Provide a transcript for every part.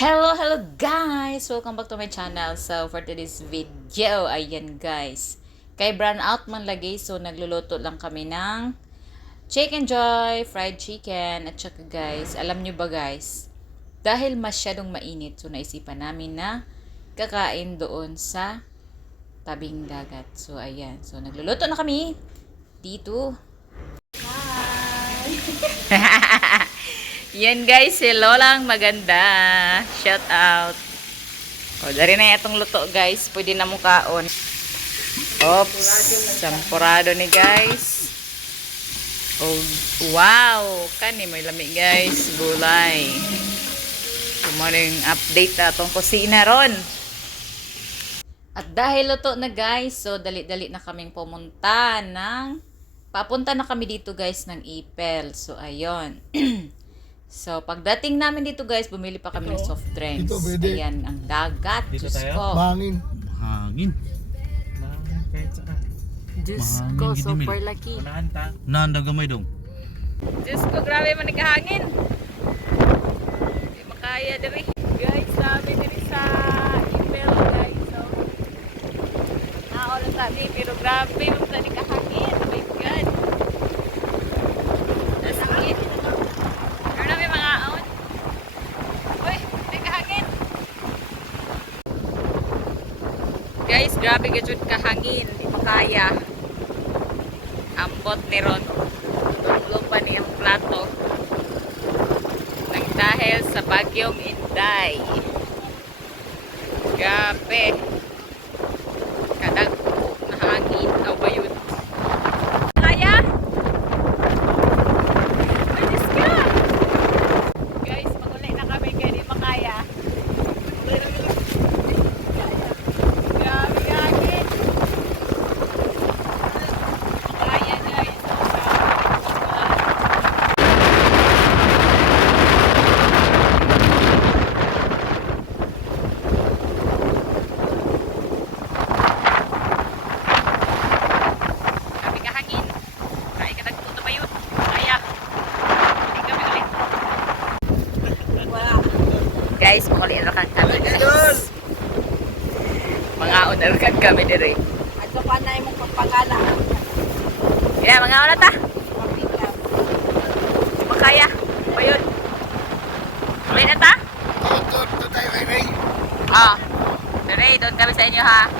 Hello guys! Welcome back to my channel. So for today's video, ayan guys. Kay brown out man lagi, so nagluluto lang kami ng Chicken Joy, fried chicken, at saka guys, alam nyo ba guys, dahil masyadong mainit, so naisipan namin na kakain doon sa tabing dagat. So ayan, so nagluluto na kami dito. Yan guys, si Lolang maganda. Shout out. O, dari na itong luto guys. Pwede na mukaon. Oops. Sampurado ni guys. Oh, wow. Kani may lami guys. Gulay. Kumaring update na itong kusina ron. At dahil luto na guys, so dali-dali na kaming pumunta papunta na kami dito guys ng Ipel. So, ayun. So, pagdating namin dito guys, bumili pa kami ng soft drinks. Ayan, ang dagat. Dito Diyos tayo? ko. Mahangin. Mahangin. Mahangin kahit saan. Diyos ko, super lucky. Unahan ta. Unahan daw gamay dong. Diyos ko, grabe man nagkahangin. Hindi makaya dali. Guys, sabi dali sa email guys. So, naolan kami, pero grabe man sa nagkahangin. Oh my God. Nasakit. Guys, grabe gajud kahangin, di makaya. Ambot ni Ron. Tulo pa niyang plato. Nang dahil sa bagyong Inday. Grabe. Kadagpo na hangin. Aw ba yun? Kaya? Ay, Diyos ka! Guys, magulay na kami kaya di makaya. Guys, makalialakan kami guys. Mga unalakan kami dire. At pa na yung pagpagala. Yeah, mga una ta. Makaya. Pa yun. Ulit na ta? Doon tayo kay Ray. Dire, doon kami sa inyo ha.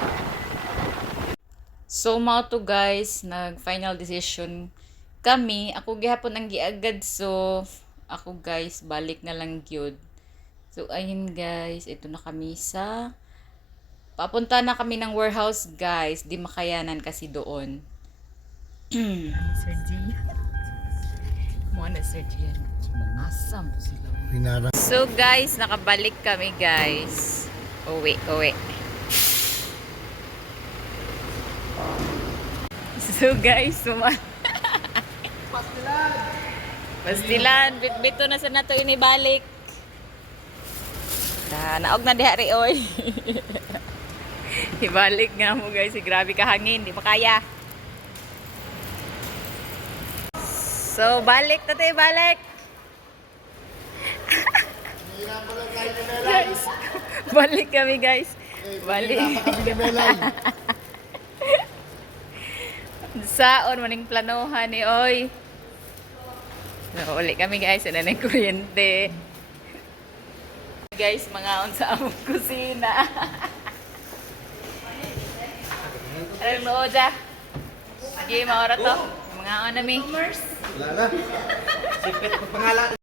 So, mga to guys, nag-final decision kami. Ako gihapon ang giagad, so ako guys, balik na lang gyud. So, ayun guys, ito na kami papunta na kami ng warehouse guys. Di makayanan kasi doon. Sir G. Muna Sir G. Manasam po sila. So guys, nakabalik kami guys. Uwi. So guys, Pastilan. Bito na sa nato inibalik. Naog na dihari oy. Ibalik nga mo guys, grabe ka hangin, di makaya. So balik tayo, balik. Guys, balik kami guys. Balik. Saon maning planohan ni oy. So, uli kami guys, ano na yung kuryente. Guys, mga on sa among kusina. Alam mo, Oja? Sige, maura to. Mga on na mi. Wala na. Sipit pangalan.